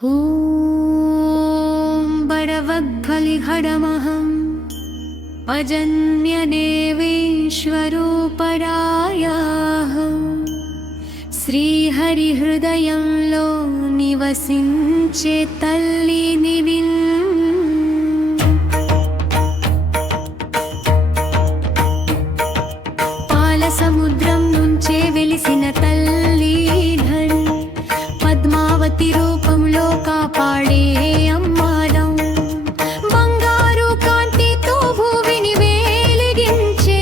ॐ बरवद्बलिघटमहं अजन्यदेवेश्वरोपरायाः శ్రీహరిహృదయంలో నివసించే తల్లి నివిన్ పాల సముద్రం నుంచే వెలిసిన తల్లి ధన్ పద్మావతి రూపంలో కాపాడే అమ్మారం బంగారు కాంతితో భూమిని వెలిగించే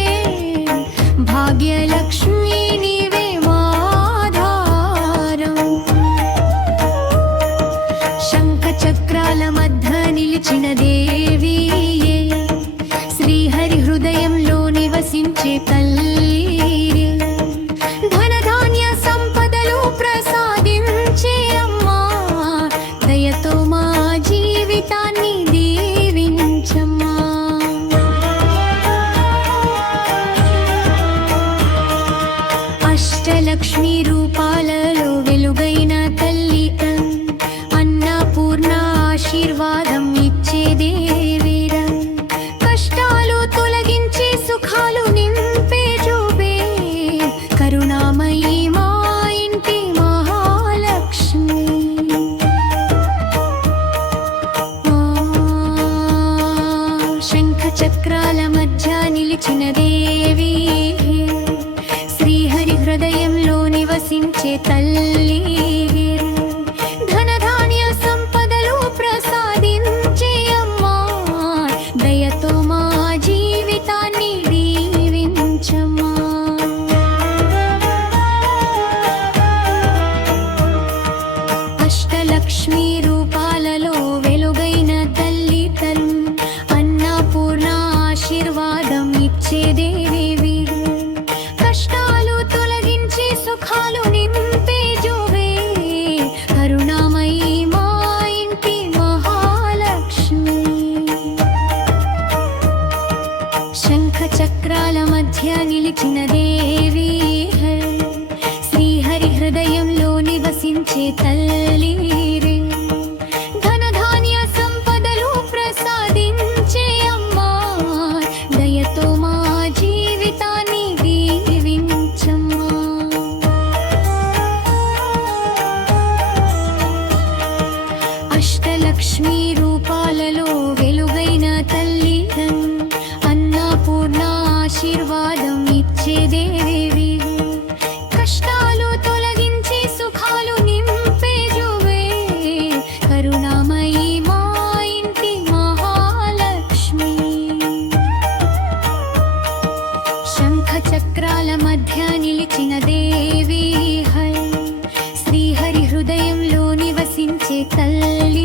భాగ్యలక్ష్మి నీవే మాధారం శంఖ చక్రాల మధ్య నిలిచిన దేవియే శ్రీహరి హృదయంలో నివసించే తల్లి అష్టలక్ష్మి రూపాలలో వెలుగైన తల్లి అన్నపూర్ణ ఆశీర్వాదం ఇచ్చే దేవిరా కష్టాలు తొలగించి సుఖాలు నింపే జోబే కరుణామయీ మా ఇంటి మహాలక్ష్మి శంఖ చక్రాల మధ్య నిలిచిన దేవి హృదయంలో నివసించే తల్లి ధనధాన్య సంపదలు ప్రసాదించే అమ్మా దయతో మా జీవితాన్ని దీవించమ్మా అష్టలక్ష్మి రూపాలలో వెలుగైన తల్లి అన్నపూర్ణ ఆశీర్వాదం ఇచ్చే దేవి సుఖాలు నింపే జోవే కరుణామయీ మా ఇంటి మహాలక్ష్మి శంఖ చక్రాల మధ్య నిలిచిన దేవి శ్రీహరి హృదయంలో నివసించే తల్లి ధనధాన్య సంపదలు ప్రసాదించే అమ్మా దయతో మా జీవితాన్ని దీవించమ్మా అష్టలక్ష్మి రూపాలలో వెలుగైన తల్లి అన్నపూర్ణ ఆశీర్వాదం ఇచ్చే దేవి కష్టాలు తొలగించి సుఖాలు నింపే జోవే కరుణామయీ మా ఇంటి మహాలక్ష్మి శంఖ చక్రాల మధ్య నిలిచిన దేవి శ్రీహరి హృదయంలో నివసించే తల్లి